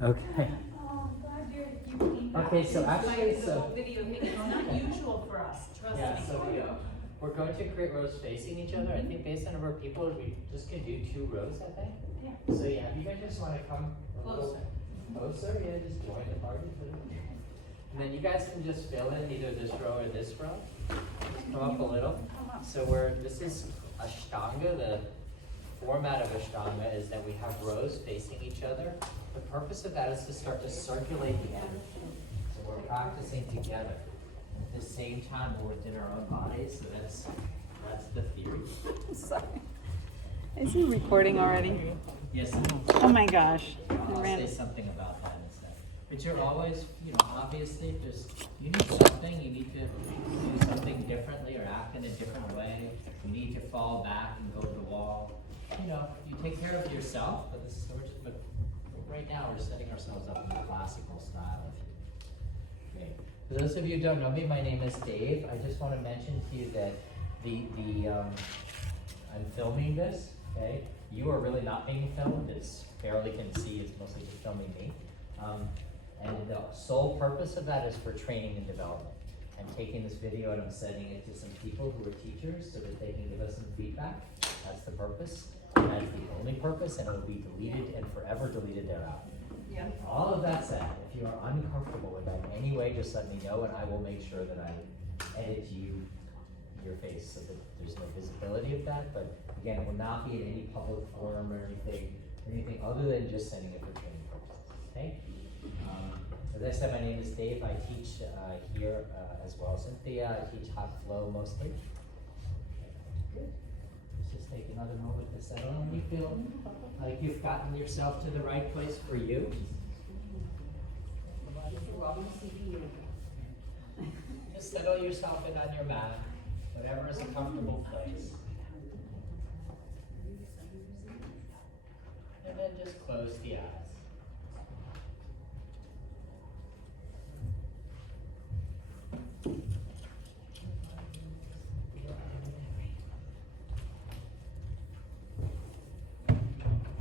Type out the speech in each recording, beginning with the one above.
Okay. Okay, so actually, so video thing. It's not usual for us. Trust me. yeah, so we're going to create rows facing each other. I think based on the number of people, we just can do 2 rows. I think. Yeah. So yeah, if you guys just want to come a little closer, yeah, just join the party, please. And then you guys can just fill in either this row or this row. Just come up a little. So this is ashtanga. The format of ashtanga is that we have rows facing each other. The purpose of that is to start to circulate the energy. So we're practicing together at the same time we're within our own bodies. So that's the theory. Sorry. Is he recording already? Yes. Oh my gosh. I'll say something about that instead. But you're always, obviously, if you need something, you need to do something differently or act in a different way. You need to fall back and go to the wall. You take care of yourself, but right now we're setting ourselves up in the classical style. Okay. For those of you who don't know me, my name is Dave. I just want to mention to you that I'm filming this. Okay, you are really not being filmed. It's barely can see. It's mostly just filming me. And the sole purpose of that is for training and development. I'm taking this video and I'm sending it to some people who are teachers so that they can give us some feedback. That's the purpose. That's the only purpose, and it will be deleted and forever deleted thereafter. Yeah. All of that said, if you are uncomfortable with that in any way, just let me know and I will make sure that I edit your face so that there's no visibility of that. But again, it will not be in any public forum or anything other than just sending it for training purposes. Okay? As I said, my name is Dave. I teach here as well as Cynthia. I teach hot flow mostly. Good. Let's just take another moment to settle in. You feel like you've gotten yourself to the right place for you. Just settle yourself in on your mat, whatever is a comfortable place. And then just close the eyes.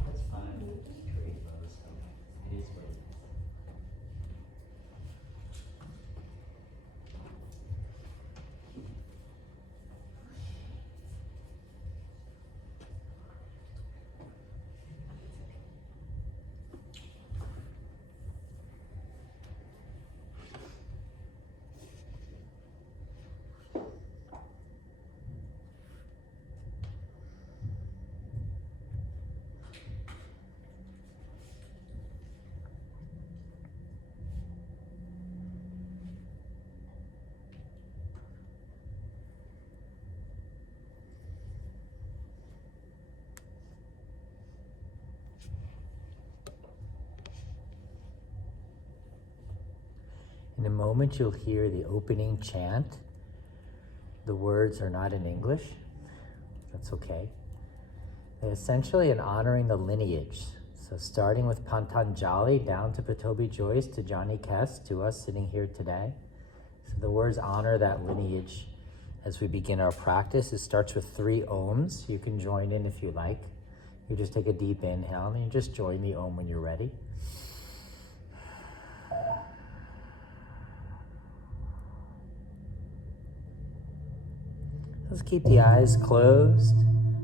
That's fine. Just create those. It is what it is. In a moment, you'll hear the opening chant. The words are not in English. That's okay. They're essentially an honoring the lineage. So starting with Pantanjali down to Patobi Joyce to Johnny Kest to us sitting here today. So the words honor that lineage as we begin our practice. It starts with 3 ohms. You can join in if you like. You just take a deep inhale and you just join the ohm when you're ready. Let's keep the eyes closed.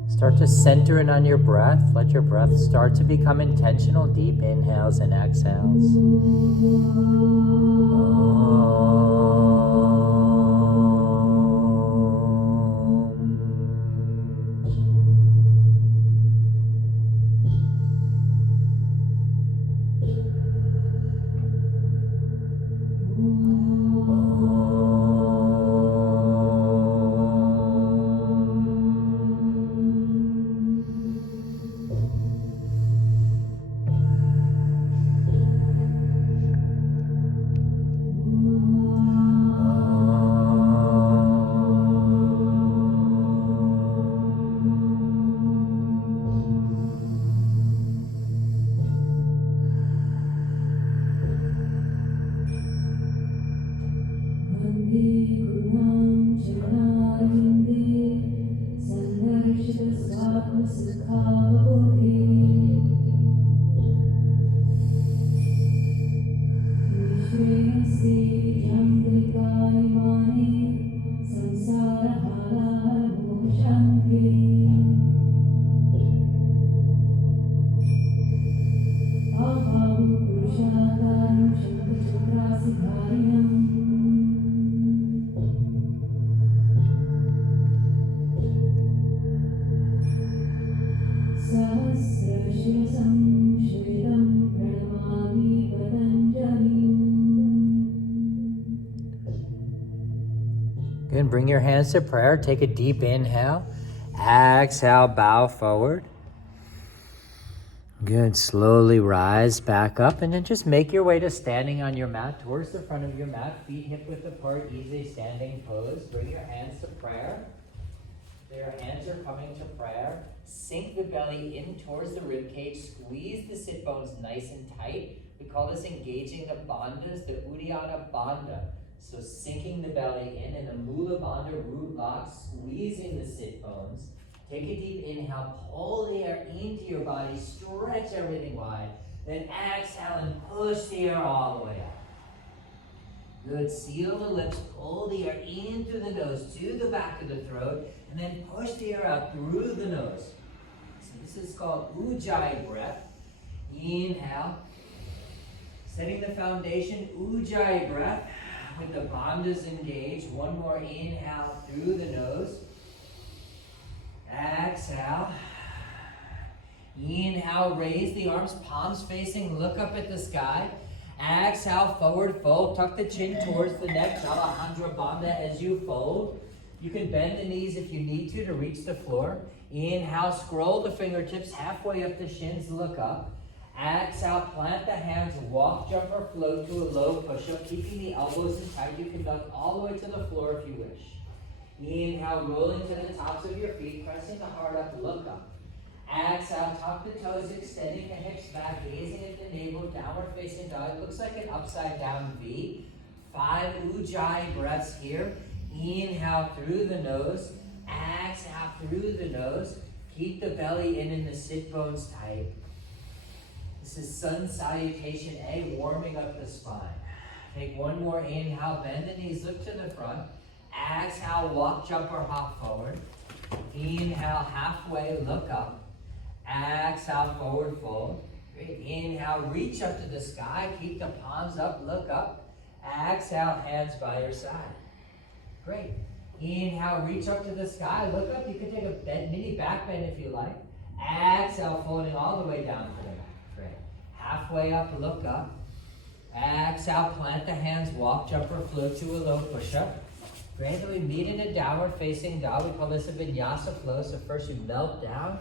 Start to center in on your breath. Let your breath start to become intentional. Deep inhales and exhales. Good, bring your hands to prayer. Take a deep inhale. Exhale, bow forward. Good, slowly rise back up and then just make your way to standing on your mat, towards the front of your mat, feet hip width apart, easy standing pose. Bring your hands to prayer. Your hands are coming to prayer. Sink the belly in towards the rib cage. Squeeze the sit bones nice and tight. We call this engaging the bandhas, the Uddiyana Bandha. So sinking the belly in, and the Mula Bandha root lock, squeezing the sit bones. Take a deep inhale, pull the air into your body, stretch everything wide. Then exhale and push the air all the way up. Good, seal the lips, pull the air in through the nose to the back of the throat, and then push the air out through the nose. So this is called Ujjayi breath. Inhale. Setting the foundation, Ujjayi breath, with the bandhas engaged. One more inhale through the nose. Exhale. Inhale, raise the arms, palms facing, look up at the sky. Exhale, forward fold, tuck the chin towards the neck, Jalahandra Bandha as you fold. You can bend the knees if you need to reach the floor. Inhale, scroll the fingertips halfway up the shins, look up. Exhale, plant the hands, walk, jump, or float to a low push-up, keeping the elbows in tight. You can duck all the way to the floor if you wish. Inhale, rolling to the tops of your feet, pressing the heart up, look up. Exhale, tuck the toes, extending the hips back, gazing at the navel, downward facing dog. It looks like an upside down V. 5 Ujjayi breaths here. Inhale through the nose. Exhale through the nose. Keep the belly in and the sit bones tight. This is sun salutation A, warming up the spine. Take one more inhale, bend the knees, look to the front. Exhale, walk, jump, or hop forward. Inhale, halfway, look up. Exhale, forward fold. Great. Inhale, reach up to the sky. Keep the palms up, look up. Exhale, hands by your side. Great. Inhale, reach up to the sky, look up. You can take a mini back bend if you like. Exhale, folding all the way down to the mat. Great. Halfway up, look up. Exhale, plant the hands, walk, jump, or float to a low push-up. Great. Then we meet in a downward facing dog. We call this a vinyasa flow. So first you melt down.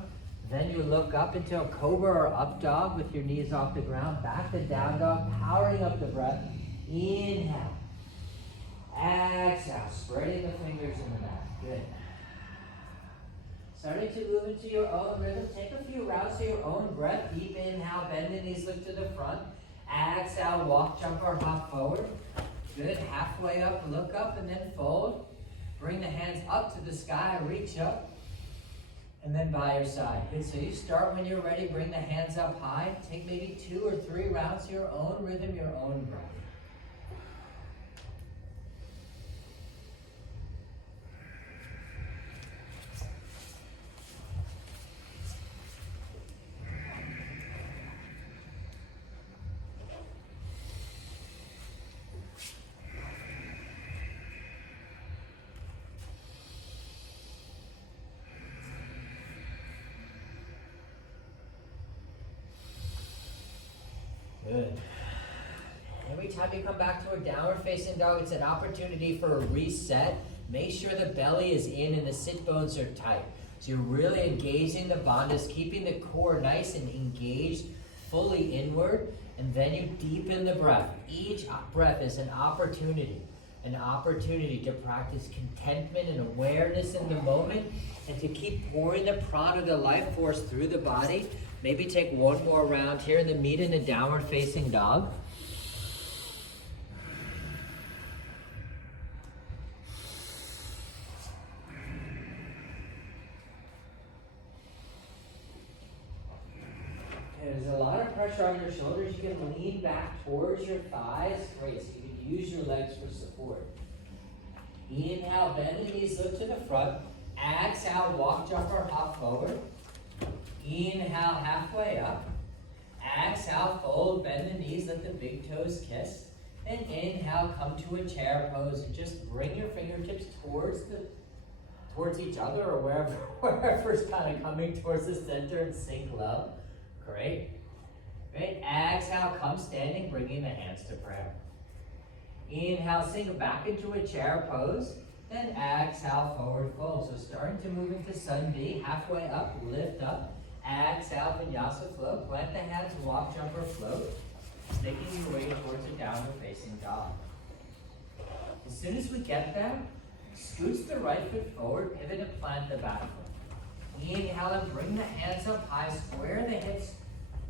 Then you look up into a cobra or up dog with your knees off the ground. Back to down dog, powering up the breath. Inhale. Exhale, spreading the fingers in the mat. Good. Starting to move into your own rhythm. Take a few rounds to your own breath. Deep inhale, bend the knees, look to the front. Exhale, walk, jump, or hop forward. Good. Halfway up, look up, and then fold. Bring the hands up to the sky, reach up. And then by your side. Good, so you start when you're ready, bring the hands up high. Take maybe 2 or 3 rounds, your own rhythm, your own breath. Good. Every time you come back to a downward facing dog, it's an opportunity for a reset. Make sure the belly is in and the sit bones are tight. So you're really engaging the bandhas, keeping the core nice and engaged, fully inward, and then you deepen the breath. Each breath is an opportunity to practice contentment and awareness in the moment, and to keep pouring the prana, the life force, through the body. Maybe take one more round here and then meet in a downward facing dog. There's a lot of pressure on your shoulders. You can lean back towards your thighs. Great, so you can use your legs for support. Inhale, bend the knees, look to the front. Exhale, walk, jump, or hop forward. Inhale, halfway up. Exhale, fold, bend the knees, let the big toes kiss. And inhale, come to a chair pose, and just bring your fingertips towards each other, or wherever's kind of coming towards the center, and sink low. Great. Great. Exhale, come standing, bringing the hands to prayer. Inhale, sink back into a chair pose. Then exhale, forward fold. So starting to move into sun B, halfway up, lift up. Exhale, vinyasa flow. Plant the hands, walk, jump, or float. Making your way towards a downward facing dog. As soon as we get there, scooch the right foot forward, pivot and plant the back foot. Inhale and bring the hands up high, square the hips,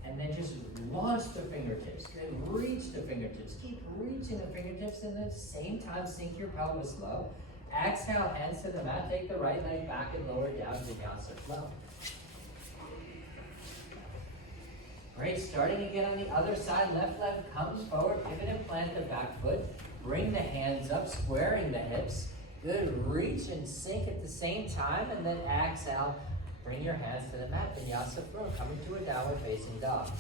and then just launch the fingertips. Good, reach the fingertips. Keep reaching the fingertips, and at the same time, sink your pelvis low. Exhale, hands to the mat. Take the right leg back and lower down, vinyasa flow. Great, starting again on the other side, left leg comes forward, pivot and plant the back foot. Bring the hands up, squaring the hips. Good, reach and sink at the same time, and then exhale. Bring your hands to the mat, vinyasa flow, coming to a downward facing dog.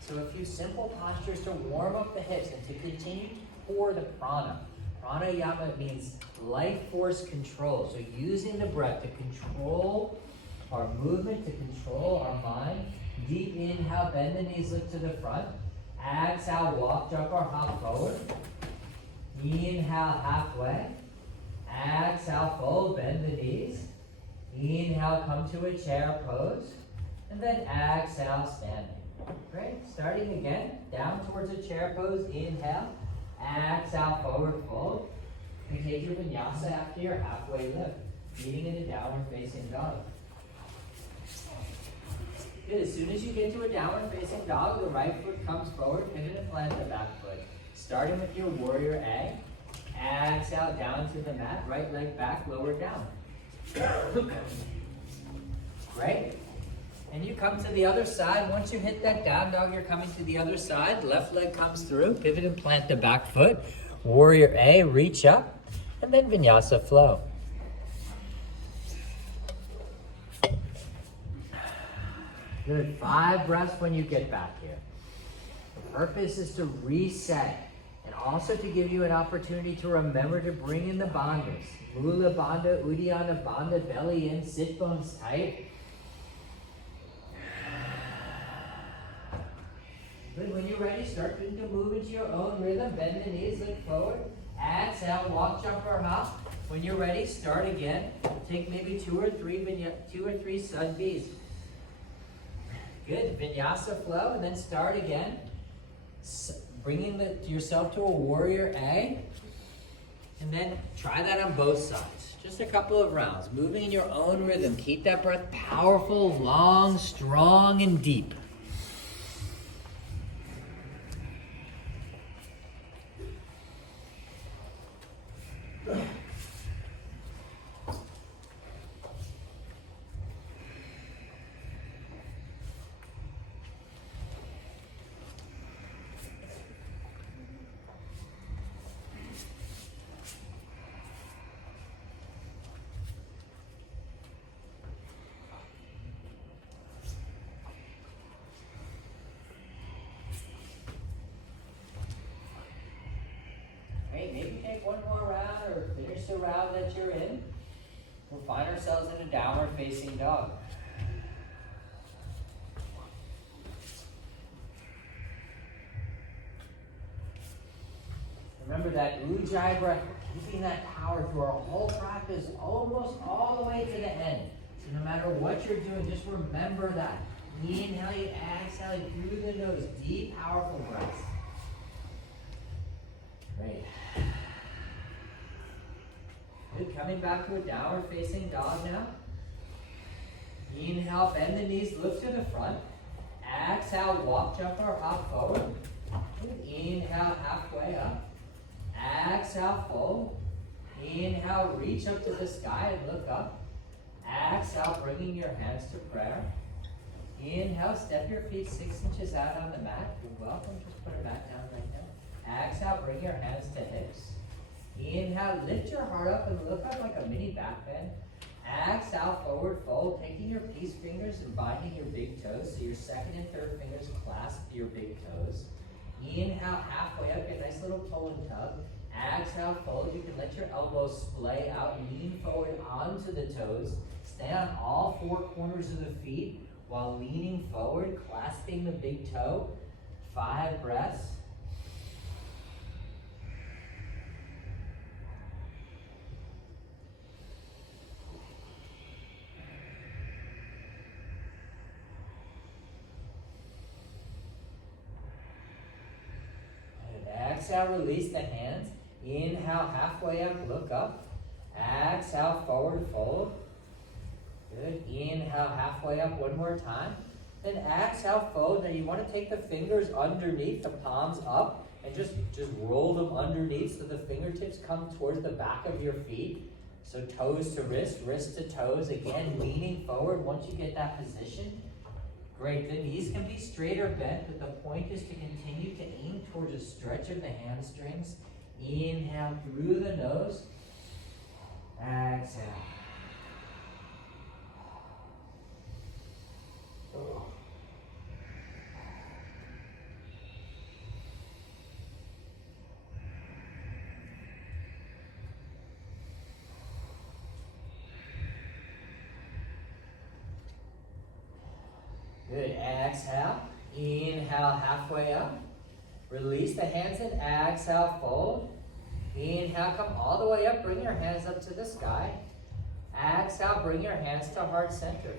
So a few simple postures to warm up the hips and to continue to pour the prana. Pranayama means life force control. So using the breath to control our movement, to control our mind. Deep inhale, bend the knees, look to the front. Exhale, walk, jump, or hop forward. Inhale, halfway. Exhale, fold, bend the knees. Inhale, come to a chair pose. And then exhale, standing. Great, starting again, down towards a chair pose, inhale. Exhale, forward fold. And take your vinyasa after your halfway lift, meeting in a downward facing dog. Good. As soon as you get to a downward facing dog, the right foot comes forward, pivot and plant the back foot. Starting with your warrior A. Exhale down to the mat, right leg back, lower down. Great. And you come to the other side. Once you hit that down dog, you're coming to the other side. Left leg comes through, pivot and plant the back foot. Warrior A, reach up, and then vinyasa flow. Good, 5 breaths when you get back here. The purpose is to reset and also to give you an opportunity to remember to bring in the bandhas. Mula bandha, uddiyana bandha, belly in, sit bones tight. Good, when you're ready, start to move into your own rhythm. Bend the knees, look forward. Exhale, walk, jump, or hop. When you're ready, start again. Take maybe 2 or 3 sun Bs. Good, vinyasa flow, and then start again. Bringing yourself to a warrior A, and then try that on both sides. Just a couple of rounds, moving in your own rhythm. Keep that breath powerful, long, strong, and deep. Maybe take one more round or finish the round that you're in. We'll find ourselves in a downward facing dog. Remember that ujjayi breath, keeping that power through our whole practice, almost all the way to the end. So no matter what you're doing, just remember that. Inhale, exhale through the nose, deep, powerful breaths. Great. Good, coming back to a downward facing dog now. Inhale, bend the knees, look to the front. Exhale, walk, jump, or hop forward. Good. Inhale, halfway up. Exhale, fold. Inhale, reach up to the sky and look up. Exhale, bringing your hands to prayer. Inhale, step your feet 6 inches out on the mat. You're welcome, just put it back down right now. Exhale, bring your hands to hips. Inhale, lift your heart up and look up like a mini back bend. Exhale, forward fold, taking your peace fingers and binding your big toes. So your second and third fingers clasp your big toes. Inhale, halfway up, get a nice little toe and tug. Exhale, fold. You can let your elbows splay out, lean forward onto the toes. Stay on all 4 corners of the feet while leaning forward, clasping the big toe. 5 breaths. exhale, release the hands. Inhale, halfway up, look up. Exhale, forward fold. Good. Inhale, halfway up one more time. Then exhale, fold. Now you want to take the fingers underneath, the palms up, and just roll them underneath so the fingertips come towards the back of your feet. So toes to wrist, wrist to toes. Again, leaning forward once you get that position. Great. The knees can be straight or bent, but the point is to continue to aim towards a stretch of the hamstrings. Inhale through the nose. Exhale. Good. Exhale. Inhale, halfway up. Release the hands and exhale, fold. Inhale, come all the way up. Bring your hands up to the sky. Exhale, bring your hands to heart center.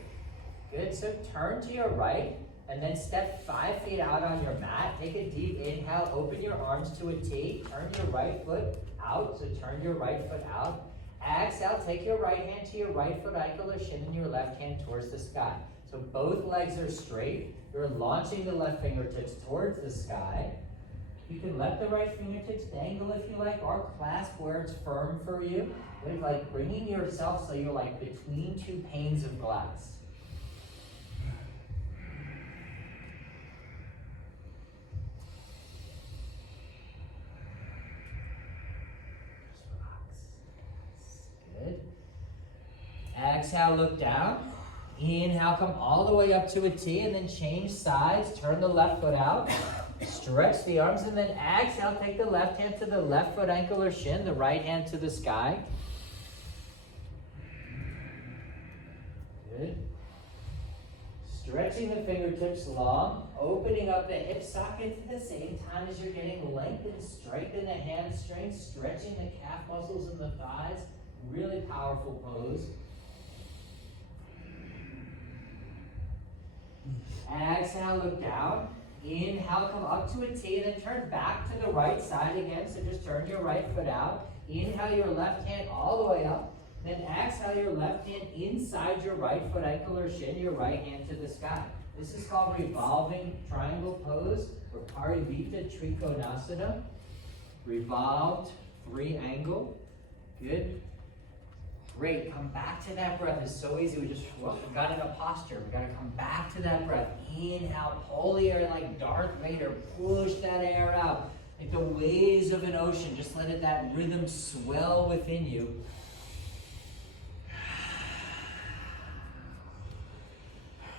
Good. So turn to your right and then step 5 feet out on your mat. Take a deep inhale. Open your arms to a T. Turn your right foot out. So turn your right foot out. Exhale, take your right hand to your right foot ankle or shin and your left hand towards the sky. So both legs are straight. You're launching the left fingertips towards the sky. You can let the right fingertips dangle if you like, or clasp where it's firm for you. It's like bringing yourself so you're like between two panes of glass. Good. Exhale, look down. Inhale, come all the way up to a T and then change sides. Turn the left foot out. Stretch the arms and then exhale. Take the left hand to the left foot ankle or shin, the right hand to the sky. Good. Stretching the fingertips long, opening up the hip socket at the same time as you're getting length and strength in the hamstrings, stretching the calf muscles in the thighs. Really powerful pose. Exhale, look down. Inhale, come up to a T, then turn back to the right side again. So just turn your right foot out. Inhale your left hand all the way up. Then exhale your left hand inside your right foot ankle or shin, your right hand to the sky. This is called revolving triangle pose or Parivita Trikonasana. Revolved, 3 angle. Good. Great, come back to that breath. It's so easy. We got in a posture. We gotta come back to that breath. Inhale, pull the air like Darth Vader. Push that air out. Like the waves of an ocean. Just let that rhythm swell within you.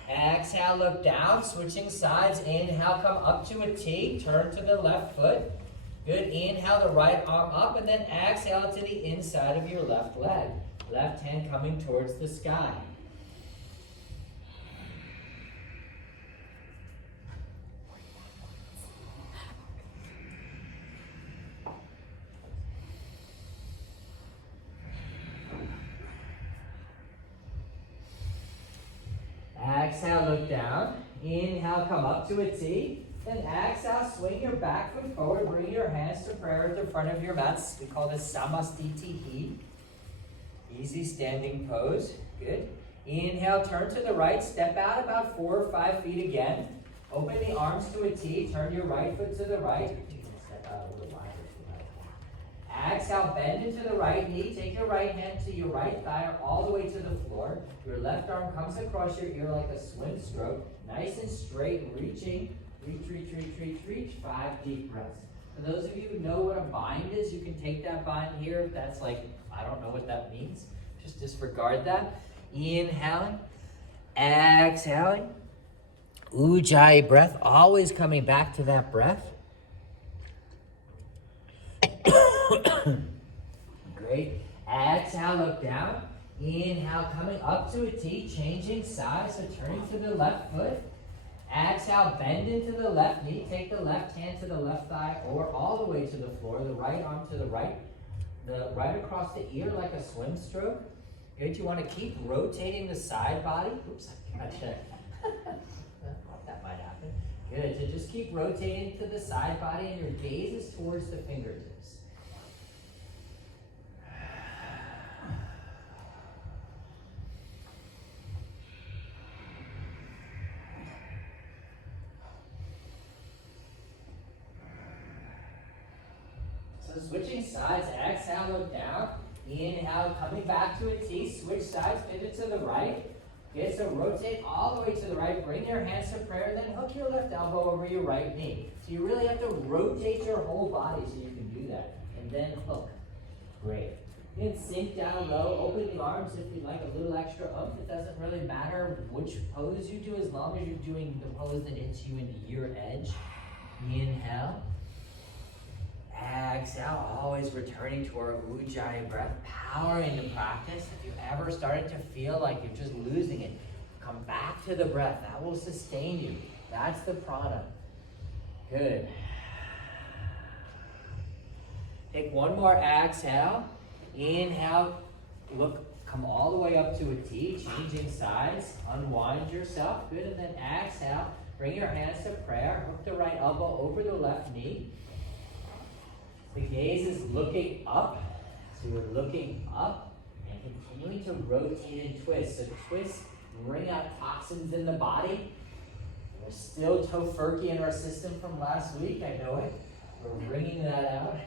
Exhale, look down, switching sides. Inhale, come up to a T. Turn to the left foot. Good, inhale the right arm up and then exhale to the inside of your left leg. Left hand coming towards the sky. Exhale, look down. Inhale, come up to a T. Then exhale, swing your back foot forward. Bring your hands to prayer at the front of your mats. We call this Samastitihi. Easy standing pose. Good. Inhale, turn to the right. Step out about 4 or 5 feet again. Open the arms to a T. Turn your right foot to the right. You can step out a little wider if you like. Exhale, bend into the right knee. Take your right hand to your right thigh all the way to the floor. Your left arm comes across your ear like a swim stroke. Nice and straight, reaching. Reach, reach, reach, reach, reach. 5 deep breaths. For those of you who know what a bind is, you can take that bind here. If that's like, I don't know what that means. Just disregard that. Inhaling. Exhaling. Ujjayi breath. Always coming back to that breath. Great. Exhale, look down. Inhale, coming up to a T, changing sides, so turning to the left foot. Exhale, bend into the left knee. Take the left hand to the left thigh or all the way to the floor. The right arm to the right across the ear like a swim stroke. Good. You want to keep rotating the side body. Oops, I gotcha. That might happen. Good, so just keep rotating to the side body and your gaze is towards the fingertips. So switching sides, exhale, look down. Inhale, coming back to a T, switch sides, pivot to the right. Okay, so rotate all the way to the right, bring your hands to prayer, then hook your left elbow over your right knee. So you really have to rotate your whole body so you can do that. And then hook. Great. You can sink down low, open the arms if you like a little extra oomph. It doesn't really matter which pose you do as long as you're doing the pose that hits you into your edge. Inhale. Exhale, always returning to our Ujjayi breath, power into practice. If you ever started to feel like you're just losing it, come back to the breath. That will sustain you. That's the prana. Good. Take one more exhale. Inhale, look, come all the way up to a T, changing sides. Unwind yourself. Good, and then exhale. Bring your hands to prayer. Hook the right elbow over the left knee. The gaze is looking up, so we're looking up and continuing to rotate and twist. So twist, bring out toxins in the body. We're still tofurkey in our system from last week, I know it. We're wringing that out.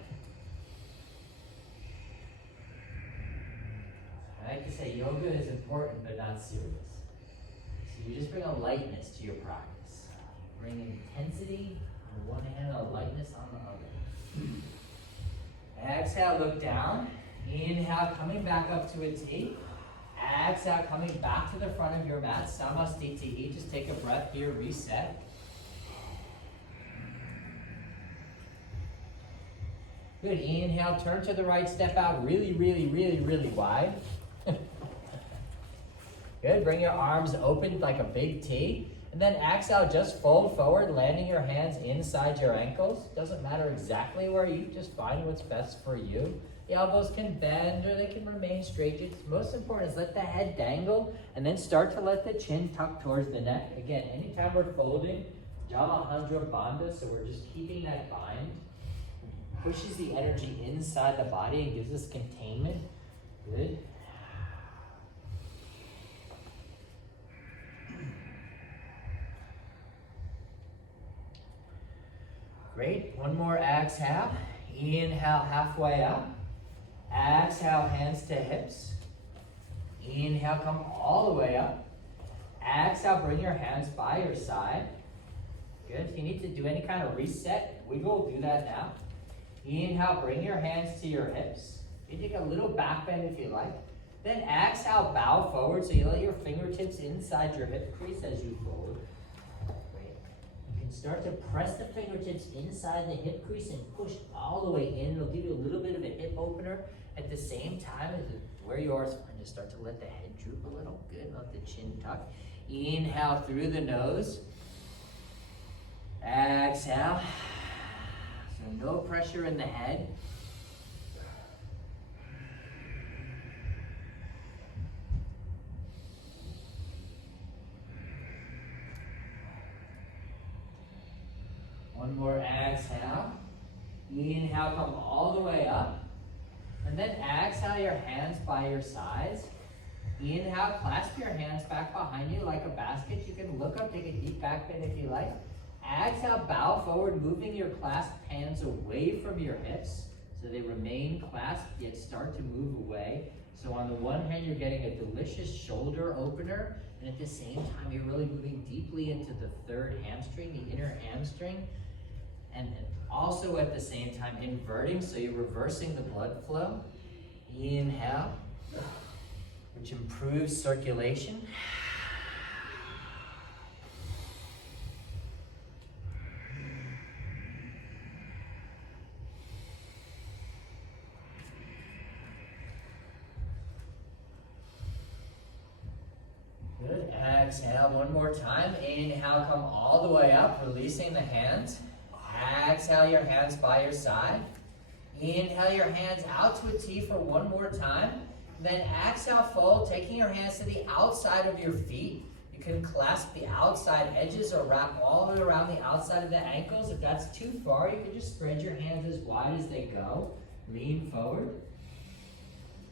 I like to say yoga is important but not serious. So you just bring a lightness to your practice. Bring intensity on one hand, a lightness on the other. Exhale, look down. Inhale, coming back up to a T. Exhale, coming back to the front of your mat. Samastitihi. Just take a breath here, reset. Good. Inhale, turn to the right, step out really, really, really, really wide. Good. Bring your arms open like a big T. And then exhale, just fold forward, landing your hands inside your ankles. Doesn't matter exactly where you, just find what's best for you. The elbows can bend or they can remain straight. It's most important is let the head dangle and then start to let the chin tuck towards the neck. Again, anytime we're folding, Jalahandra Bandha, so we're just keeping that bind. Pushes the energy inside the body and gives us containment. Good. Great. One more exhale. Inhale, halfway up. Exhale, hands to hips. Inhale, come all the way up. Exhale, bring your hands by your side. Good. If you need to do any kind of reset, wiggle, do that now. Inhale, bring your hands to your hips. You take a little back bend if you like. Then exhale, bow forward so you let your fingertips inside your hip crease as you fold. Start to press the fingertips inside the hip crease and push all the way in. It'll give you a little bit of a hip opener. At the same time, as where you are, just start to let the head droop a little. Good, let the chin tuck. Inhale through the nose. Exhale. So no pressure in the head. One more exhale. Inhale, come all the way up. And then exhale your hands by your sides. Inhale, clasp your hands back behind you like a basket. You can look up, take a deep back bend if you like. Exhale, bow forward, moving your clasped hands away from your hips so they remain clasped yet start to move away. So on the one hand, you're getting a delicious shoulder opener, and at the same time, you're really moving deeply into the third hamstring, the inner hamstring. And also at the same time inverting, so you're reversing the blood flow. Inhale, which improves circulation. Good. Exhale one more time. Inhale, come all the way up, releasing the hands. Exhale your hands by your side. Inhale your hands out to a T for one more time. Then exhale, fold, taking your hands to the outside of your feet. You can clasp the outside edges or wrap all the way around the outside of the ankles. If that's too far, you can just spread your hands as wide as they go. Lean forward.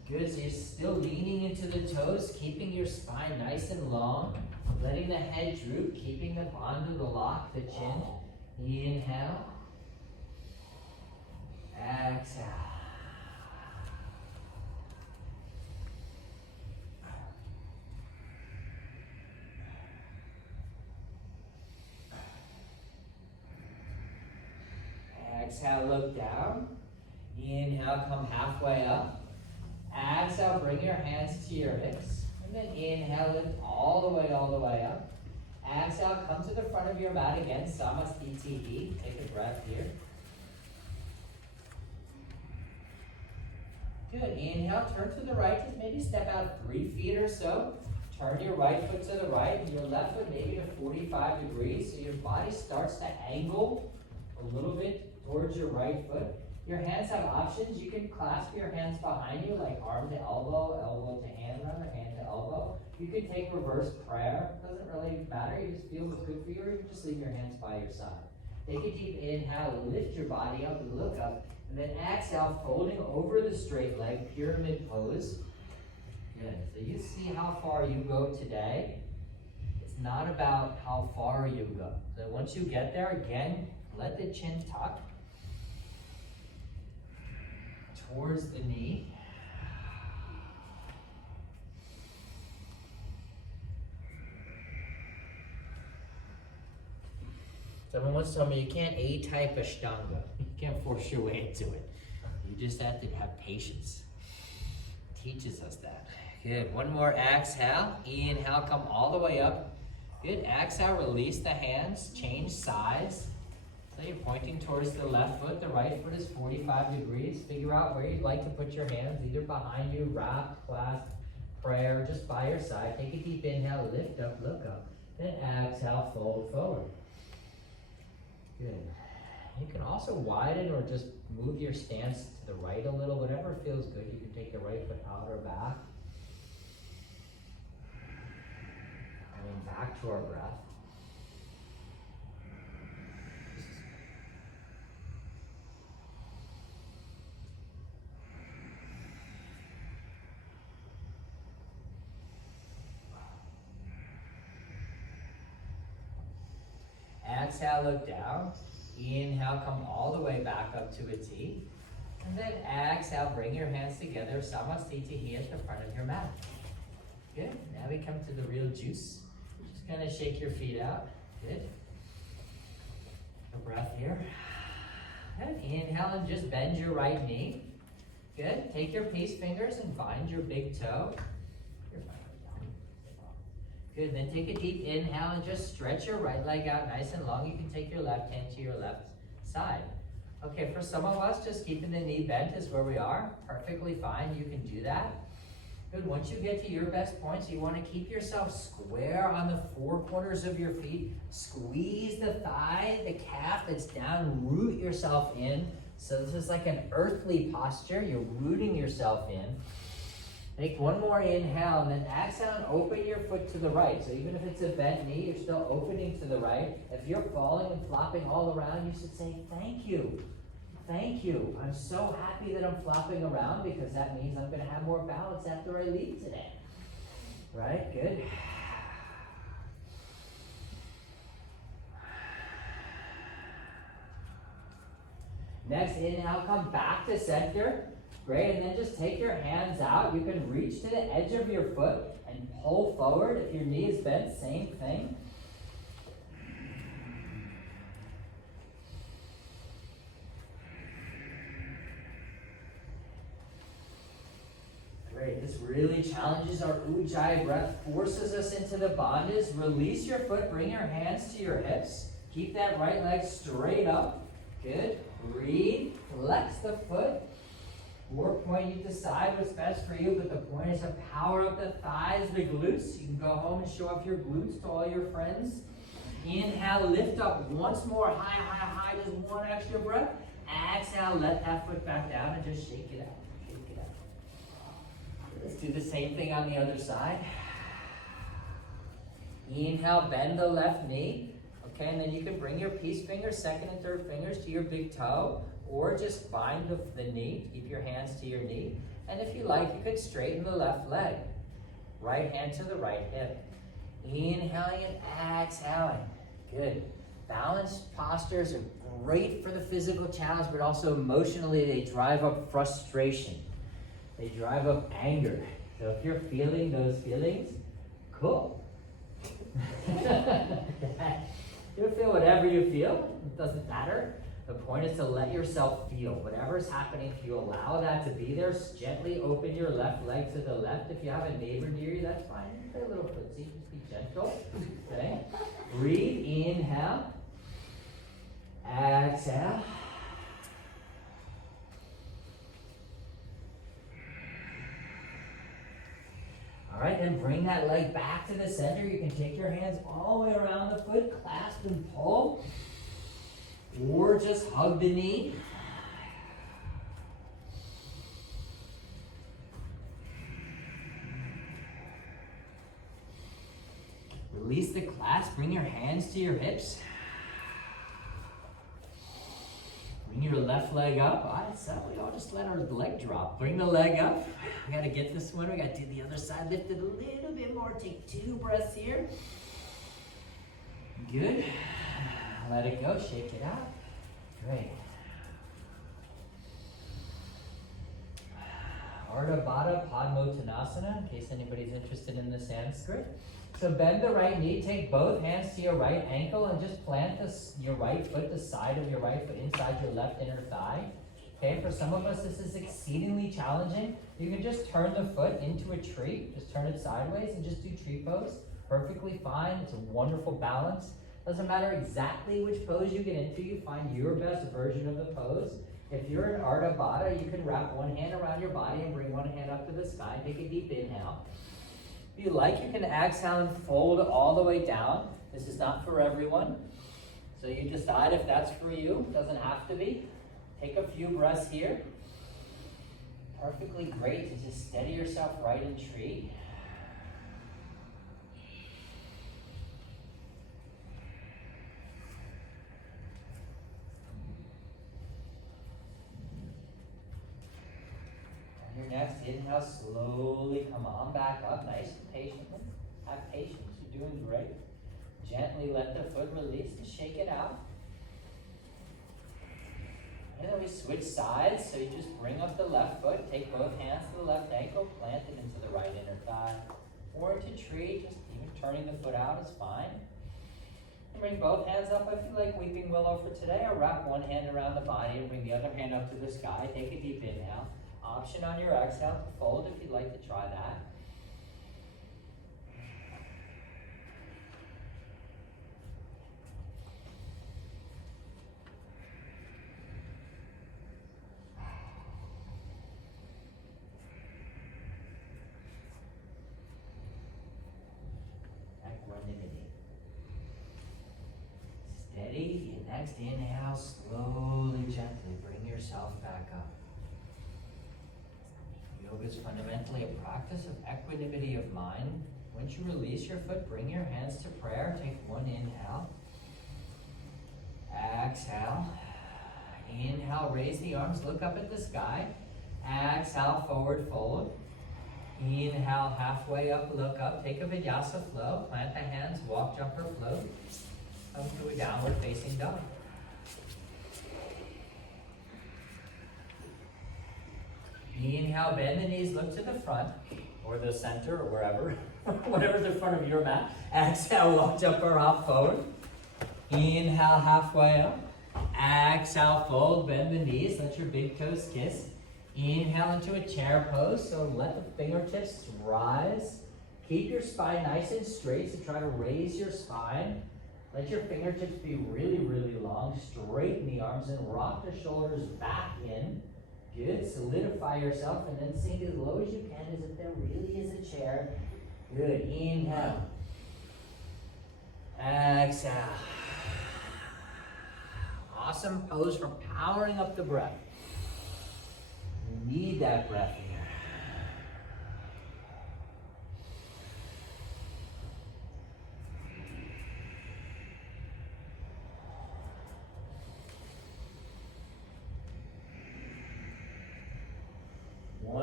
Good, so you're still leaning into the toes, keeping your spine nice and long, letting the head droop, keeping the bond of the lock, the chin. Inhale. Exhale. Exhale, look down. Inhale, come halfway up. Exhale, bring your hands to your hips. And then inhale, lift all the way up. Exhale, come to the front of your mat again, Samastitihi. Take a breath here. Good, inhale, turn to the right, just maybe step out 3 feet or so. Turn your right foot to the right, and your left foot maybe to 45 degrees, so your body starts to angle a little bit towards your right foot. Your hands have options. You can clasp your hands behind you, like arm to elbow, elbow to hand run, or hand to elbow. You can take reverse prayer. Doesn't really matter. You just feel what's good for you, or you can just leave your hands by your side. Take a deep inhale, lift your body up, look up, and then exhale, folding over the straight leg, pyramid pose. Good. So you see how far you go today. It's not about how far you go. So once you get there, again, let the chin tuck towards the knee. Someone once told me you can't A-type ashtanga. You can't force your way into it. You just have to have patience. Teaches us that. Good. One more exhale. Inhale, come all the way up. Good. Exhale, release the hands. Change sides. So you're pointing towards the left foot. The right foot is 45 degrees. Figure out where you'd like to put your hands. Either behind you, wrap, clasp, prayer, just by your side. Take a deep inhale. Lift up, look up. Then exhale, fold forward. Good. You can also widen or just move your stance to the right a little, whatever feels good. You can take the right foot out or back. Coming back to our breath. Exhale, look down. Inhale, come all the way back up to a T. And then exhale, bring your hands together, Samastitihi at the front of your mat. Good. Now we come to the real juice. Just gonna shake your feet out. Good. A breath here. Good. Inhale and just bend your right knee. Good. Take your peace fingers and bind your big toe. Good, then take a deep inhale and just stretch your right leg out nice and long. You can take your left hand to your left side. Okay, for some of us, just keeping the knee bent is where we are. Perfectly fine, you can do that. Good, once you get to your best points, you want to keep yourself square on the 4 corners of your feet. Squeeze the thigh, the calf that's down, root yourself in. So this is like an earthly posture. You're rooting yourself in. Take one more inhale and then exhale and open your foot to the right. So even if it's a bent knee, you're still opening to the right. If you're falling and flopping all around, you should say, thank you. Thank you. I'm so happy that I'm flopping around because that means I'm going to have more balance after I leave today. Right? Good. Next inhale, come back to center. Great, and then just take your hands out. You can reach to the edge of your foot and pull forward. If your knee is bent, same thing. Great, this really challenges our Ujjayi breath, forces us into the bandhas. Release your foot, bring your hands to your hips. Keep that right leg straight up. Good. Breathe, flex the foot. Or point, you decide what's best for you, but the point is to power up the thighs, the glutes. You can go home and show off your glutes to all your friends. Inhale, lift up once more, high, high, high, just one extra breath. Exhale, let that foot back down and just shake it out, shake it out. Let's do the same thing on the other side. Inhale, bend the left knee. Okay, and then you can bring your peace fingers, second and third fingers to your big toe, or just bind the knee. Keep your hands to your knee. And if you like, you could straighten the left leg. Right hand to the right hip. Inhaling and exhaling. Good. Balanced postures are great for the physical challenge, but also emotionally, they drive up frustration. They drive up anger. So if you're feeling those feelings, cool. You feel whatever you feel. It doesn't matter. The point is to let yourself feel. Whatever's happening, if you allow that to be there, gently open your left leg to the left. If you have a neighbor near you, that's fine. Play a little footsie. Just be gentle. Okay? Breathe. Inhale. Exhale. All right, then bring that leg back to the center. You can take your hands all the way around the foot, clasp and pull, or just hug the knee. Release the clasp, bring your hands to your hips. Bring your left leg up. All right, so we all just let our leg drop. Bring the leg up. We gotta get this one. We gotta do the other side. Lift it a little bit more. Take 2 breaths here. Good. Let it go. Shake it out. Great. Ardha Baddha Padmottanasana, in case anybody's interested in the Sanskrit. So bend the right knee, take both hands to your right ankle and just plant your right foot, the side of your right foot inside your left inner thigh. Okay, for some of us this is exceedingly challenging. You can just turn the foot into a tree, just turn it sideways and just do tree pose. Perfectly fine, it's a wonderful balance. Doesn't matter exactly which pose you get into, you find your best version of the pose. If you're in Ardha Baddha, you can wrap one hand around your body and bring one hand up to the sky. Take a deep inhale. If you like, you can exhale and fold all the way down. This is not for everyone. So you decide if that's for you. It doesn't have to be. Take a few breaths here. Perfectly great to just steady yourself right in tree. Your next inhale, slowly come on back up, nice and patiently. Have patience, you're doing great. Gently let the foot release and shake it out. And then we switch sides, so you just bring up the left foot, take both hands to the left ankle, plant it into the right inner thigh. Or into tree, just even turning the foot out is fine. And bring both hands up if you like weeping willow for today, or wrap one hand around the body and bring the other hand up to the sky. Take a deep inhale. Option on your exhale to fold if you'd like to try that. Equanimity. Steady. Your next inhale, slowly, gently bring yourself back up. Yoga is fundamentally a practice of equanimity of mind. Once you release your foot, bring your hands to prayer. Take one inhale. Exhale. Inhale, raise the arms, look up at the sky. Exhale, forward fold. Inhale, halfway up, look up. Take a vinyasa flow. Plant the hands, walk, jump, or float. Come to a downward facing dog. Inhale, bend the knees, look to the front, or the center, or wherever, whatever's in front of your mat. Exhale, walk, jump, or hop forward. Inhale, halfway up. Exhale, fold, bend the knees, let your big toes kiss. Inhale into a chair pose, so let the fingertips rise. Keep your spine nice and straight, so try to raise your spine. Let your fingertips be really, really long. Straighten the arms and rock the shoulders back in. Good, solidify yourself and then sink as low as you can as if there really is a chair. Good, inhale. Exhale. Awesome pose for powering up the breath. You need that breath here.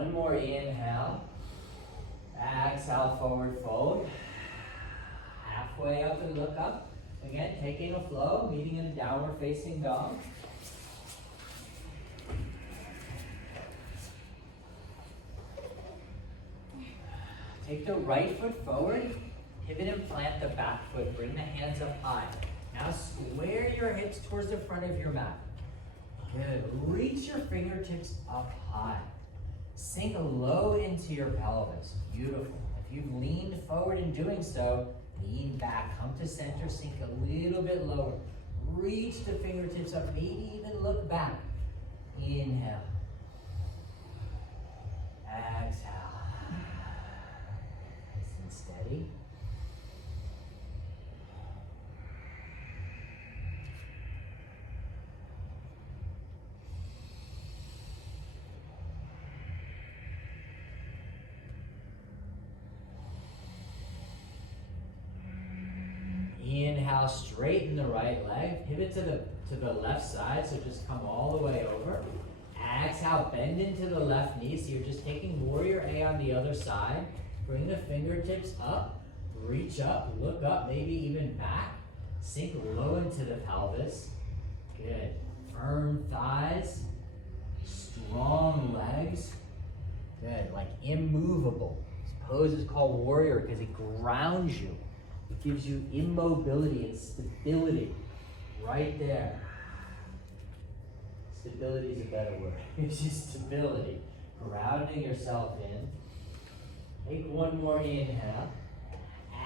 One more inhale. Exhale, forward fold. Halfway up and look up. Again, taking a flow, meeting in a downward facing dog. Take the right foot forward, pivot and plant the back foot. Bring the hands up high. Now square your hips towards the front of your mat. Good. Reach your fingertips up high. Sink low into your pelvis. Beautiful. If you've leaned forward in doing so, lean back. Come to center, sink a little bit lower. Reach the fingertips up, maybe even look back. Inhale. Exhale. Nice and steady. Inhale, straighten the right leg, pivot to the left side, so just come all the way over. Exhale, bend into the left knee, so you're just taking warrior A on the other side. Bring the fingertips up, reach up, look up, maybe even back. Sink low into the pelvis. Good. Firm thighs, strong legs. Good, like immovable. This pose is called warrior because it grounds you. It gives you immobility and stability right there. Stability is a better word. It gives you stability. Grounding yourself in. Take one more inhale.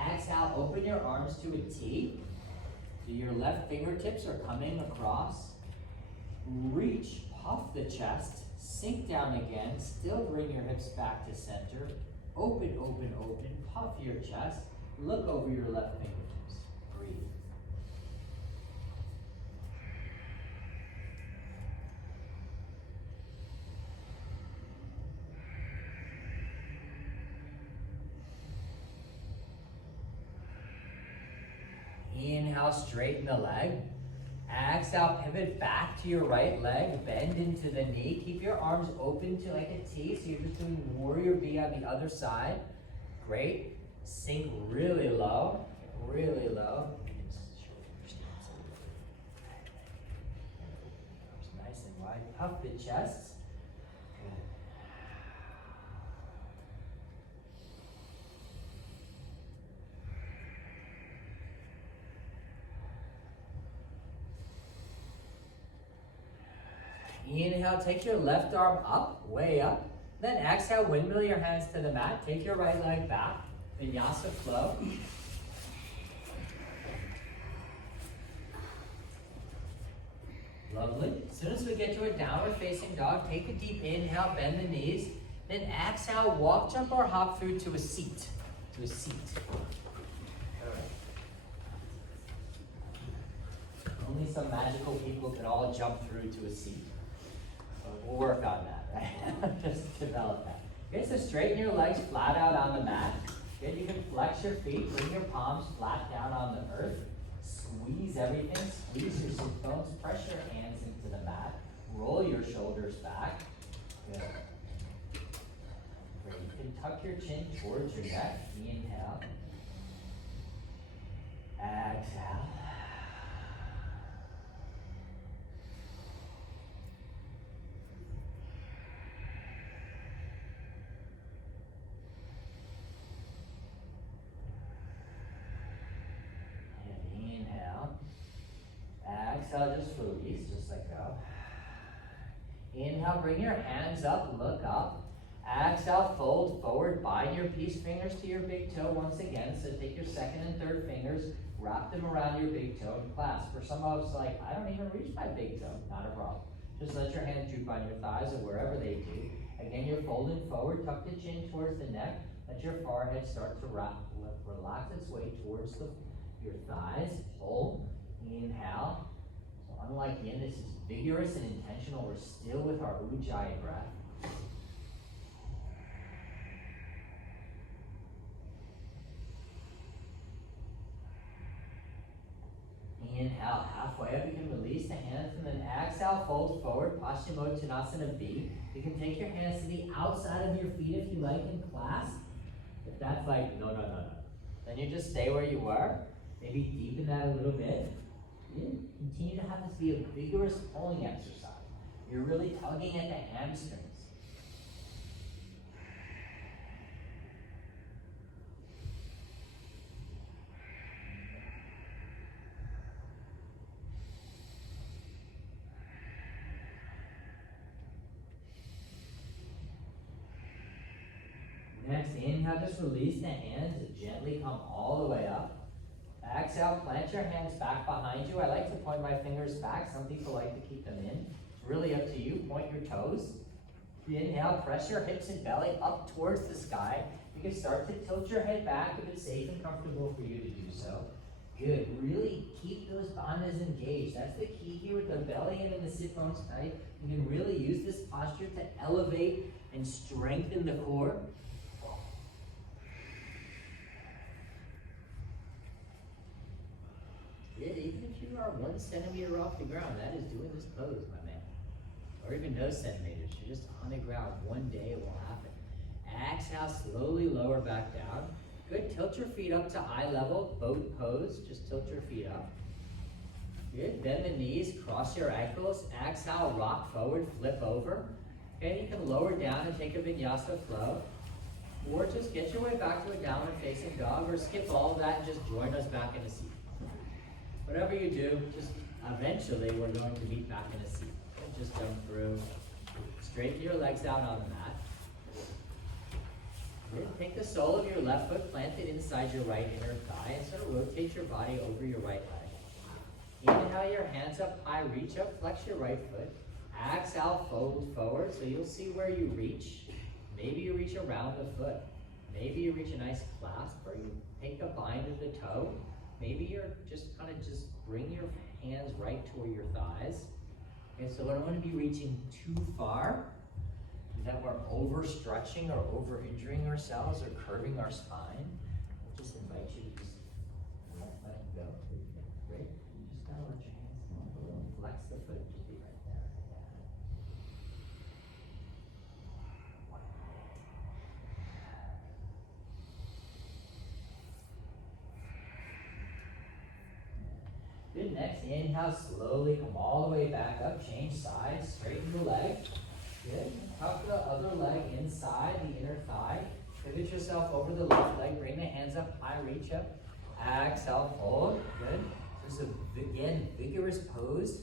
Exhale, open your arms to a T. So your left fingertips are coming across. Reach, puff the chest, sink down again, still bring your hips back to center. Open, open, open, puff your chest. Look over your left fingertips. Breathe. Inhale, straighten the leg. Exhale, pivot back to your right leg. Bend into the knee. Keep your arms open to like a T, so you're just doing warrior B on the other side. Great. Sink really low, really low. Nice and wide. Puff the chest. Good. Inhale, take your left arm up, way up. Then exhale, windmill your hands to the mat. Take your right leg back. Vinyasa flow. Lovely. As soon as we get to a downward facing dog, take a deep inhale, bend the knees. Then exhale, walk, jump, or hop through to a seat. To a seat. All right. Only some magical people can all jump through to a seat. So we'll work on that, right? Just develop that. Okay, so straighten your legs flat out on the mat. Good, you can flex your feet, bring your palms flat down on the earth. Squeeze everything, squeeze your sit bones, press your hands into the mat. Roll your shoulders back. Good. Great, you can tuck your chin towards your neck. Inhale. Exhale. Exhale, just release, just let go. Inhale, bring your hands up, look up. Exhale, fold forward, bind your peace fingers to your big toe once again. So take your second and third fingers, wrap them around your big toe and clasp. For some of us, like, I don't even reach my big toe, not a problem. Just let your hands droop on your thighs or wherever they do. Again, you're folding forward, tuck the chin towards the neck. Let your forehead start to relax its way towards your thighs. Hold, inhale. Unlike yin, this is vigorous and intentional. We're still with our ujjayi breath. Inhale. Inhale, halfway up, you can release the hands, and then exhale, fold forward, Paschimottanasana B. You can take your hands to the outside of your feet if you like and clasp. If that's like, no. Then you just stay where you were. Maybe deepen that a little bit. Continue to have this be a vigorous pulling exercise. You're really tugging at the hamstrings. Next, inhale, just release the hands, gently come all the way up. Exhale, plant your hands back behind you. I like to point my fingers back. Some people like to keep them in. It's really up to you. Point your toes. Inhale, press your hips and belly up towards the sky. You can start to tilt your head back if it's safe and comfortable for you to do so. Good. Really keep those bandhas engaged. That's the key here with the belly in and the sit bones tight. You can really use this posture to elevate and strengthen the core. Even if you are 1 centimeter off the ground, that is doing this pose, my man. Or even no centimeters, you're just on the ground. One day it will happen. Exhale, slowly lower back down. Good, tilt your feet up to eye level, boat pose, just tilt your feet up. Good, bend the knees, cross your ankles. Exhale, rock forward, flip over. Okay, you can lower down and take a vinyasa flow. Or just get your way back to a downward facing dog, or skip all of that and just join us back in a seat. Whatever you do, just eventually we're going to meet back in a seat. Just jump through. Straighten your legs out on the mat. Then take the sole of your left foot, plant it inside your right inner thigh, and sort of rotate your body over your right leg. Inhale your hands up high, reach up, flex your right foot. Exhale, fold forward, so you'll see where you reach. Maybe you reach around the foot. Maybe you reach a nice clasp, or you take a bind of the toe. Maybe you're just bring your hands right toward your thighs. Okay, so we don't want to be reaching too far, that we're overstretching or over-injuring ourselves or curving our spine. I'll just invite you to just let it go. Great. You just gotta let your hands move a little. Flex the foot, just be right there. Good, next inhale, slowly come all the way back up, change sides, straighten the leg. Good, tuck the other leg inside the inner thigh. Pivot yourself over the left leg, bring the hands up high, reach up. Exhale, fold, good. This is, again, vigorous pose.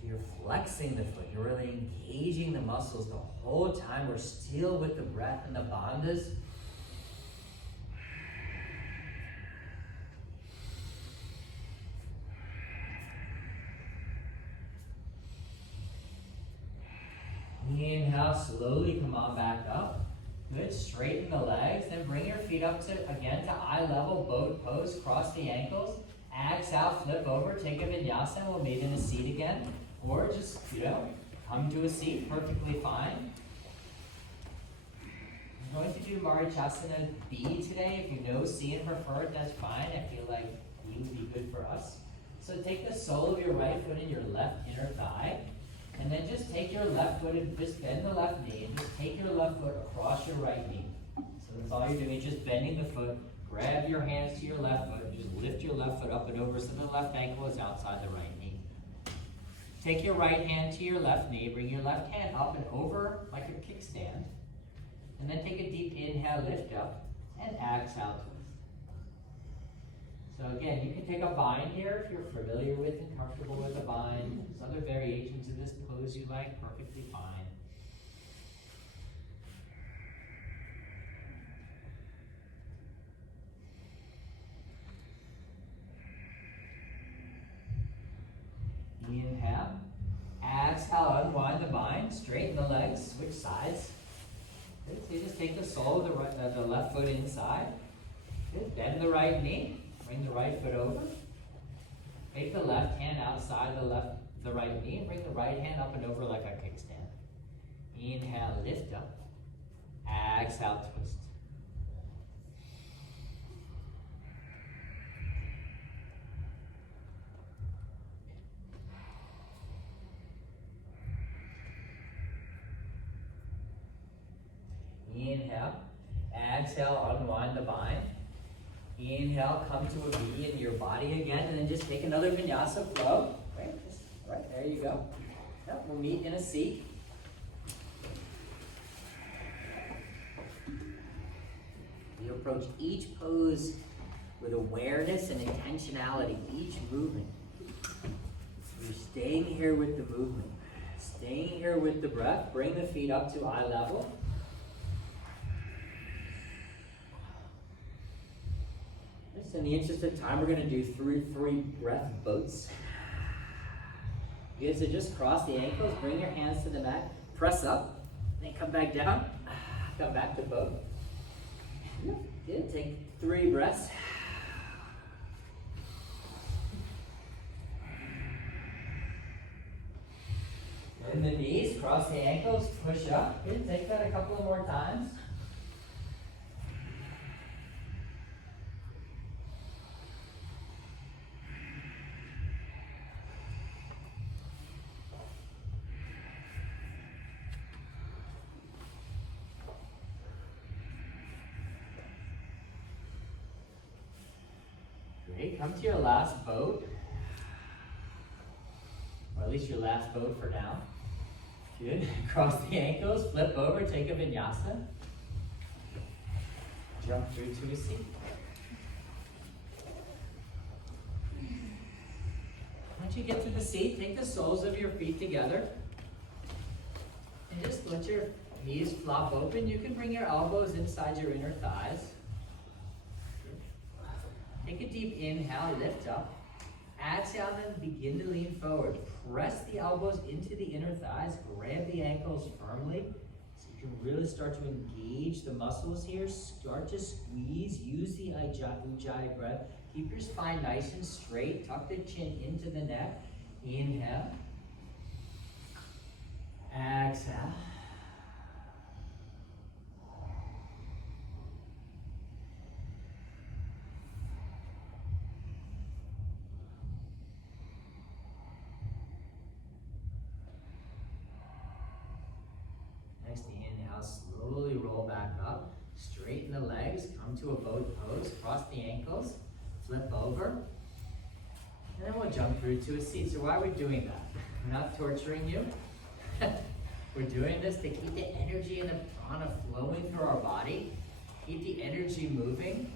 So you're flexing the foot, you're really engaging the muscles the whole time. We're still with the breath and the bandhas. Inhale, slowly come on back up. Good, straighten the legs, then bring your feet up to eye level, boat pose, cross the ankles. Exhale, flip over, take a vinyasa, and we'll meet in a seat again. Or just, come to a seat, perfectly fine. I'm going to do Marichasana B today. If you know C and prefer it, that's fine. I feel like E would be good for us. So take the sole of your right foot in your left inner thigh. And then just take your left foot and just bend the left knee and just take your left foot across your right knee. So that's all you're doing, just bending the foot. Grab your hands to your left foot and just lift your left foot up and over so the left ankle is outside the right knee. Take your right hand to your left knee, bring your left hand up and over like a kickstand. And then take a deep inhale, lift up, and exhale, twist. So again, you can take a bind here if you're familiar with and comfortable with a bind. There's other variations of this pose you like, perfectly fine. Inhale. Exhale, unwind the bind, straighten the legs, switch sides. Good. So you just take the sole of the left foot inside. Good. Bend the right knee. Bring the right foot over. Take the left hand outside the right knee and bring the right hand up and over like a kickstand. Inhale, lift up. Exhale, twist. Inhale. Exhale, unwind the bind. Inhale, come to a V in your body again, and then just take another vinyasa flow. Right, right, there you go. Yep, we'll meet in a seat. You approach each pose with awareness and intentionality, each movement. You're staying here with the movement, staying here with the breath. Bring the feet up to eye level. Just in the interest of time, we're going to do three breath boats. Good, so just cross the ankles, bring your hands to the mat, press up, then come back down, come back to boat. Good, take 3 breaths. Bend the knees, cross the ankles, push up. Good, take that a couple of more times. Great, come to your last boat. Or at least your last boat for now. Good, cross the ankles, flip over, take a vinyasa. Jump through to a seat. Once you get to the seat, take the soles of your feet together. And just let your knees flop open. You can bring your elbows inside your inner thighs. Take a deep inhale, lift up. Exhale, then begin to lean forward. Press the elbows into the inner thighs, grab the ankles firmly so you can really start to engage the muscles here. Start to squeeze, use the ujjayi breath. Keep your spine nice and straight. Tuck the chin into the neck. Inhale. Exhale. Next inhale, slowly roll back up. Straighten the legs, come to a boat pose, cross the ankles, flip over. And then we'll jump through to a seat. So why are we doing that? We're not torturing you. We're doing this to keep the energy and the prana flowing through our body, keep the energy moving,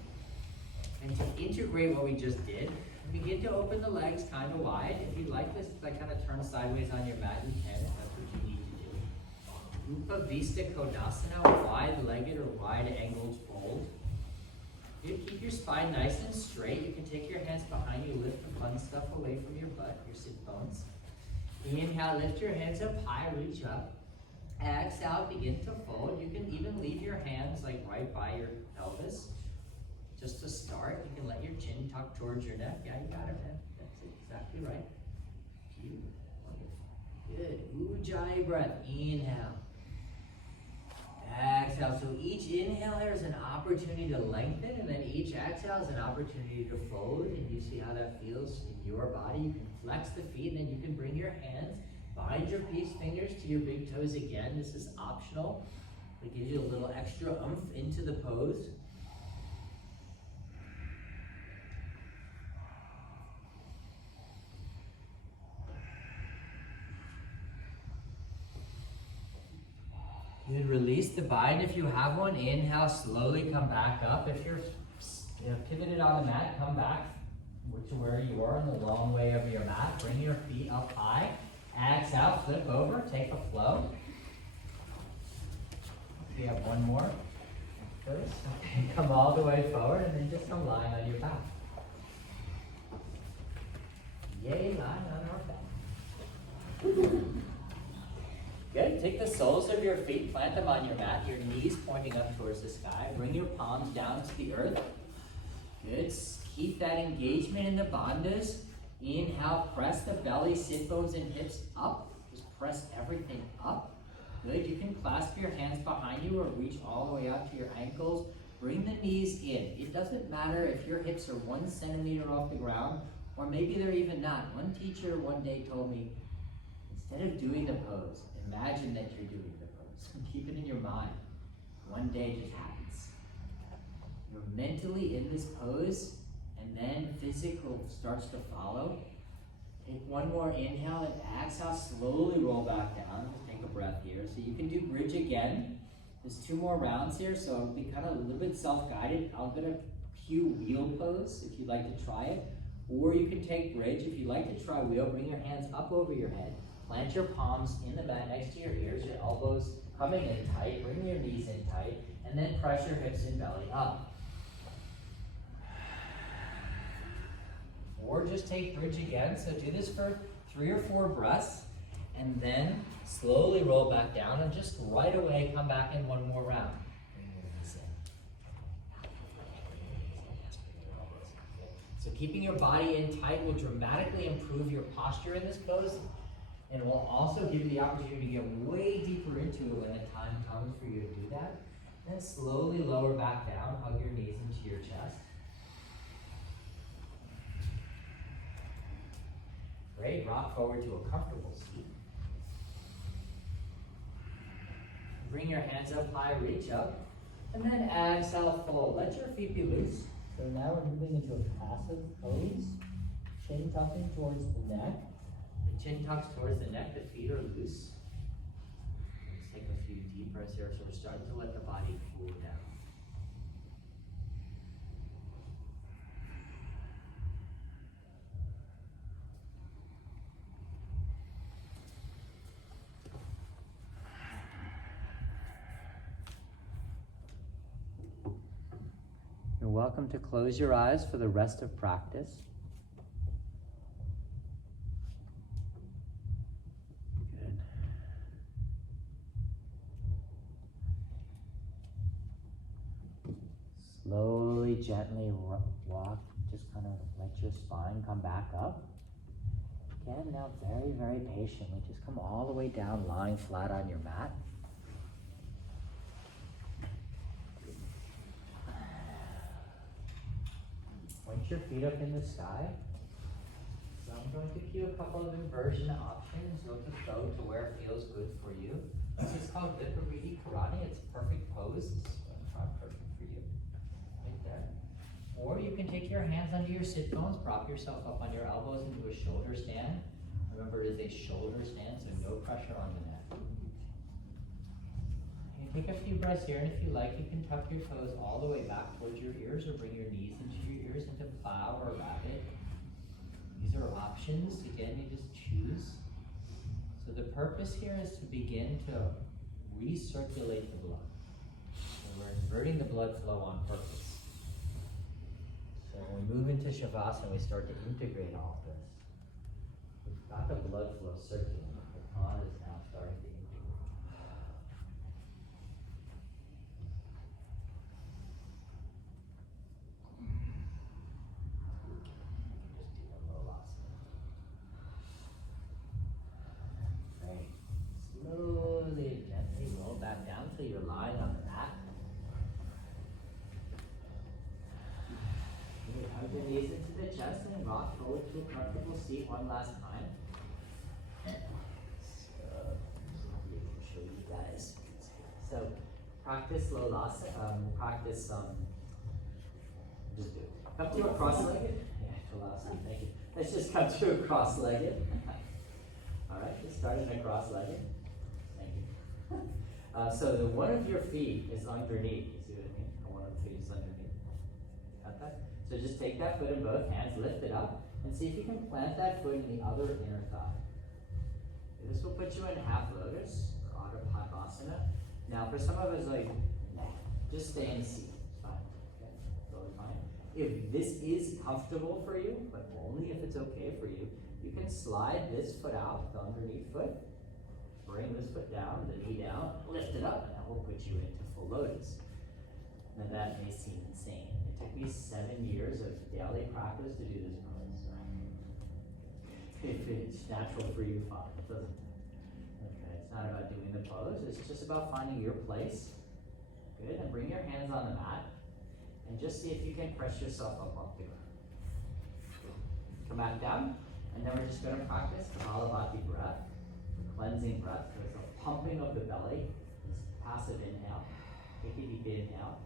and to integrate what we just did. Begin to open the legs kind of wide. If you like this, like kind of turn sideways on your mat, you can. That's what you need to do. Upavista Konasana, wide-legged or wide-angled fold. You keep your spine nice and straight. You can take your hands behind you, lift the fun stuff away from your butt, your sit bones. Inhale, lift your hands up high, reach up. Exhale, begin to fold. You can even leave your hands like right by your pelvis. Just to start, you can let your chin tuck towards your neck. Yeah, you got it, man. That's exactly right. Good. Ujjayi breath. Inhale. Exhale. So each inhale here is an opportunity to lengthen, and then each exhale is an opportunity to fold. And you see how that feels in your body. You can flex the feet, and then you can bring your hands, bind your peace fingers to your big toes again. This is optional. It gives you a little extra oomph into the pose. Good, release the bind if you have one. Inhale, slowly come back up. If you're pivoted on the mat, come back to where you are in the long way of your mat. Bring your feet up high. Exhale, flip over, take a flow. We have one more. First, okay, come all the way forward and then just come lying on your back. Yay, lying on our back. Good, take the soles of your feet, plant them on your mat, your knees pointing up towards the sky. Bring your palms down to the earth. Good, keep that engagement in the bandhas. Inhale, press the belly, sit bones and hips up. Just press everything up. Good, you can clasp your hands behind you or reach all the way out to your ankles. Bring the knees in. It doesn't matter if your hips are 1 centimeter off the ground, or maybe they're even not. One teacher one day told me, instead of doing the pose, imagine that you're doing the pose. Keep it in your mind. one day just happens. You're mentally in this pose, and then physical starts to follow. Take one more inhale and exhale, slowly roll back down. Just take a breath here. So you can do bridge again. There's 2 more rounds here, so it'll be kind of a little bit self-guided. I'm gonna cue wheel pose if you'd like to try it. Or you can take bridge. If you'd like to try wheel, bring your hands up over your head. Plant your palms in the mat next to your ears, your elbows coming in tight. Bring your knees in tight, and then press your hips and belly up. Or just take bridge again. So do this for 3 or 4 breaths, and then slowly roll back down, and just right away come back in one more round. Bring your knees in. So keeping your body in tight will dramatically improve your posture in this pose, and will also give you the opportunity to get way deeper into it when the time comes for you to do that. Then slowly lower back down, hug your knees into your chest. Great, rock forward to a comfortable seat. Bring your hands up high, reach up, and then exhale, fold. Let your feet be loose. So now we're moving into a passive pose. Chin tucking towards the neck. The chin tucks towards the neck, the feet are loose. Let's take a few deep breaths here, so we're starting to let the body cool down. You're welcome to close your eyes for the rest of practice. Good. Slowly, gently walk. Just kind of let your spine come back up. Again, now very, very patiently. Just come all the way down, lying flat on your mat. Point your feet up in the sky. So I'm going to cue a couple of inversion options. Look to go to where it feels good for you. This is called Vipariti Karate. It's a perfect pose. It's perfect for you. Right there. Or you can take your hands under your sit bones, prop yourself up on your elbows into a shoulder stand. Remember, it is a shoulder stand, so no pressure on the neck. Take a few breaths here, and if you like, you can tuck your toes all the way back towards your ears, or bring your knees into your ears into plow or rabbit. These are options. Again, you just choose. So the purpose here is to begin to recirculate the blood. So we're inverting the blood flow on purpose. So when we move into Shavasana, we start to integrate all of this. We've got the blood flow circulating. The pond is now starting to integrate. Slowly, gently roll back down till you're lying on the mat. Good. Hug your knees into the chest and rock forward to a comfortable seat one last time. So, I'll show you guys. So, practice Lolasana. Just do it. Come to a cross-legged. Yeah, Lolasana, thank you. Let's just come to a cross-legged. All right, just start in a cross-legged. Thank you. So one of your feet is underneath. You see what I mean? One of the feet is underneath. Got that? So just take that foot in both hands, lift it up, and see if you can plant that foot in the other inner thigh. This will put you in half lotus or Ardha Padmasana. Now, for some of us, like, just stay in the seat. It's fine. Okay? Totally fine. If this is comfortable for you, but only if it's okay for you, you can slide this foot out, the underneath foot, bring this foot down, the knee down, lift it up, and that will put you into full lotus. Now that may seem insane. It took me 7 years of daily practice to do this pose. If it's natural for you, fine. It doesn't. Okay, it's not about doing the pose, it's just about finding your place. Good, and bring your hands on the mat, and just see if you can press yourself up off the ground. Come back down. And then we're just going to practice Kapalabhati breath, cleansing breath. So it's a pumping of the belly, this passive inhale. Take a deep inhale.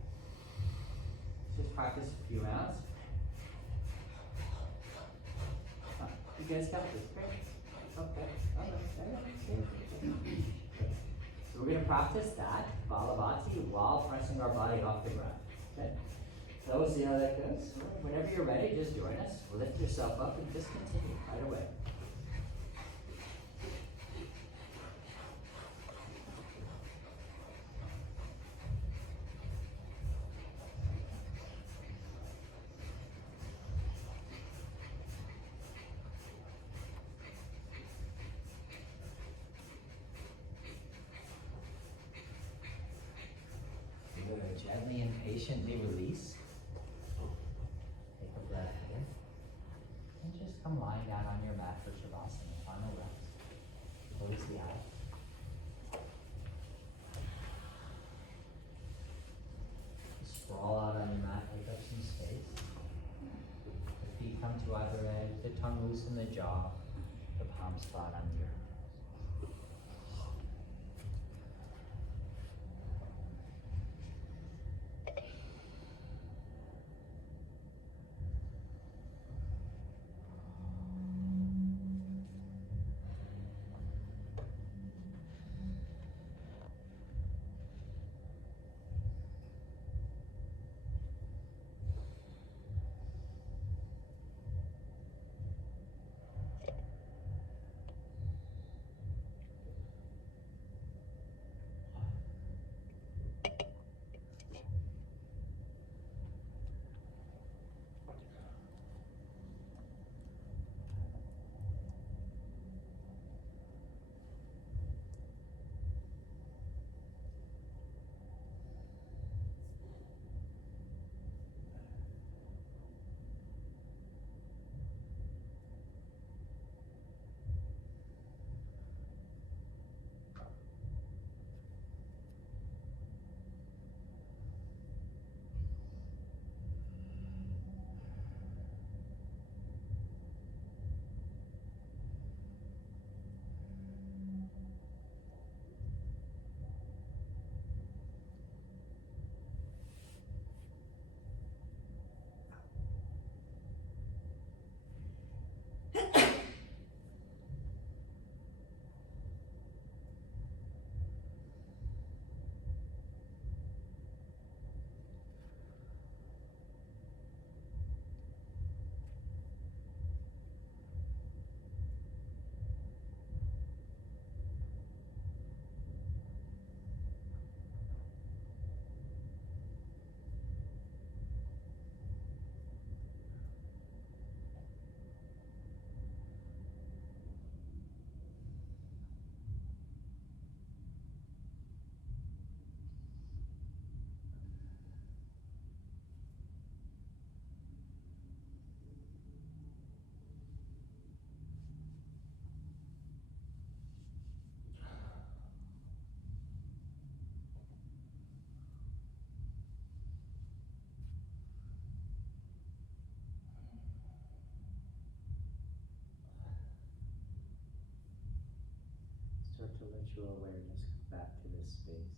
Let's just practice a few rounds. You guys got this, great. Okay. So we're going to practice that, Balavati, while pressing our body off the ground. Okay? So we'll see how that goes. Whenever you're ready, just join us. Lift yourself up and just continue right away. Good. Gently and patiently release. Take a breath in. And just come lying down on your mat for Shavasana, final rest. Close the eyes. Sprawl out on your mat, take up some space. The feet come to either edge, the tongue loosen the jaw, the palms flat on the earth. Start to let your awareness come back to this space.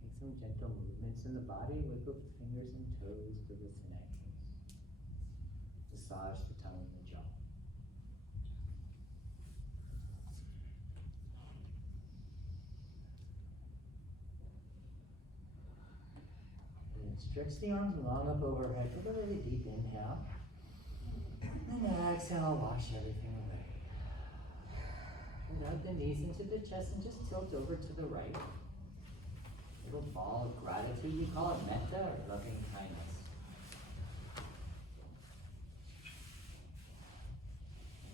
Make some gentle movements in the body, wiggle the fingers and toes, the wrists and ankles. Massage the tongue and the jaw. And stretch the arms long up overhead. Take a really deep inhale. And exhale, wash everything away. Hug the knees into the chest and just tilt over to the right. Little ball of gratitude. We call it metta or loving kindness.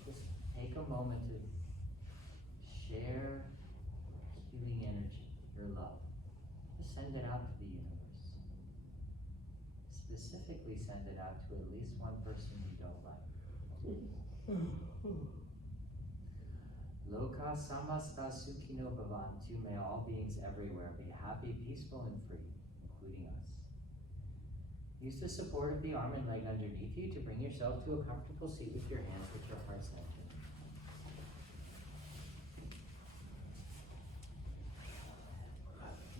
Just take a moment to share healing energy, your love. Just send it out to the universe. Specifically send it out to at least one person you don't like. Loka samasta sukhino bhavantu, may all beings everywhere be happy, peaceful, and free, including us. Use the support of the arm and leg underneath you to bring yourself to a comfortable seat with your hands at your heart center.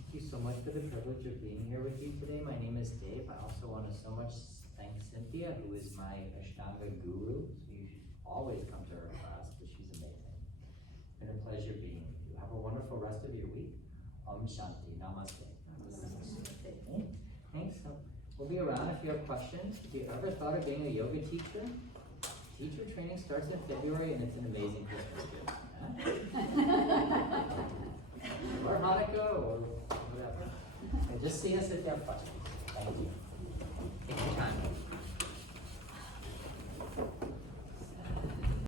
Thank you so much for the privilege of being here with you today. My name is Dave. I also want to so much thank Cynthia, who is my ashtanga guru. So you should always come to her class because she's amazing. It's been a pleasure being with you. Have a wonderful rest of your week. Om Shanti. Namaste. Thanks. So we'll be around if you have questions. If you ever thought of being a yoga teacher, teacher training starts in February and it's an amazing Christmas gift. Or Hanukkah or whatever. And just see us if you have questions. Thank you. Take your time.